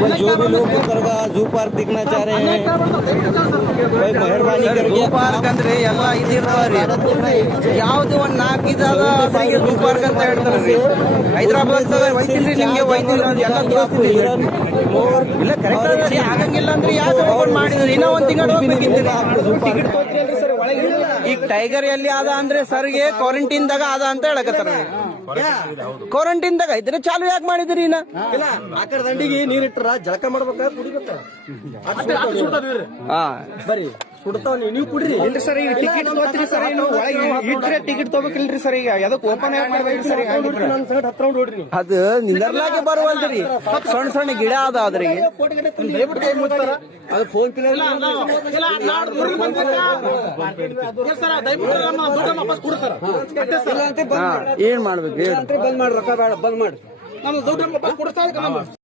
जो भी लोग उत्तरगा जू पार्क दिखना चाह रहे हैं कोई मेहरबानी करके ಪಾರ್ಕ್ ಅಂದ್ರೆ ಎಲ್ಲ ಇದಿರ್ತಾವ್ರಿ ಯಾವ್ದು ಒಂದ್ 4 ಇದಾದ ಅದರಿಗೆ ಝೂ ಪಾರ್ಕ್ ಅಂತ ಹೇಳ್ತಾರ್ರಿ ಹೈದರಾಬಾದ್ ಒಯ್ತಿಲ್ರಿ ನಿಮ್ಗೆ ಒಯ್ತಿಲ್ಲ ಎಲ್ಲ ತೋರಿಸ್ತೀನಿ ಇಲ್ಲ ಕರೆಕ್ಟ್ ಆಗಂಗಿಲ್ಲ ಅಂದ್ರೆ ಯಾಕೆ ಓಪನ್ ಮಾಡಿದ್ರಿ ಇನ್ನೂ ಒಂದ್ ತಿಂಗಳು ಟಿಕೆಟ್ ತೋರಿಸ್ರಿ ಸರ್ ಒಳಗೆ ಈಗ ಟೈಗರ್ ಎಲ್ಲಿ ಆದ ಅಂದ್ರೆ ಸರ್ಗೆ ಕ್ವಾರಂಟೈನ್ ದಾಗ ಆದ ಅಂತ ಹೇಳಕತ್ತಾರ ಕ್ವಾರಂಟೈನ್ ದಾಗ ಐತ್ರಿ ಚಾಲು ಯಾಕೆ ಮಾಡಿದ್ರಿ ಇನ್ನ ಇಲ್ಲ ಆ ಕಡೆ ದಂಡಿಗೆ ನೀರಿಟ್ರ ಜಳಕ ಮಾಡ್ಬೇಕಾದ್ರೆ ಕುಡಿಬೇಕ ಬರೀ ಸುಡ್ತಾವ ನೀವು ಕುಡ್ರಿ ಇಲ್ರಿ ಸರ್ ಈಗ ಟಿಕೆಟ್ ತಗೋತೀರಿ ಸರ್ ಒಳಗೆ ಇಟ್ರೆ ಟಿಕೆಟ್ ತಗೋಬೇಕಿಲ್ರಿ ಸರ್ ಈಗ ಅದಕ್ಕೆ ಓಪನ್ ಯಾಕೆ ಮಾಡ್ಬೇಕ್ರಿ ಸರ್ ಅದು ನಿಂದರ್ಲಾಗೆ ಬರುವಲ್ರಿ ಸಣ್ಣ ಸಣ್ಣ ಗಿಡ ಅದ ಅದ್ರಿಗೆ ಅದು ಫೋನ್ ಪೇ ಏನ್ ಮಾಡ್ಬೇಕು ಬಂದ್ ಮಾಡಿ ರೊಕ್ಕ ಬೇಡ ಬಂದ್ ಮಾಡಿ ನಮ್ಮ ದುಡ್ಡು ವಾಪಸ್ ಕೊಡ್ತಾ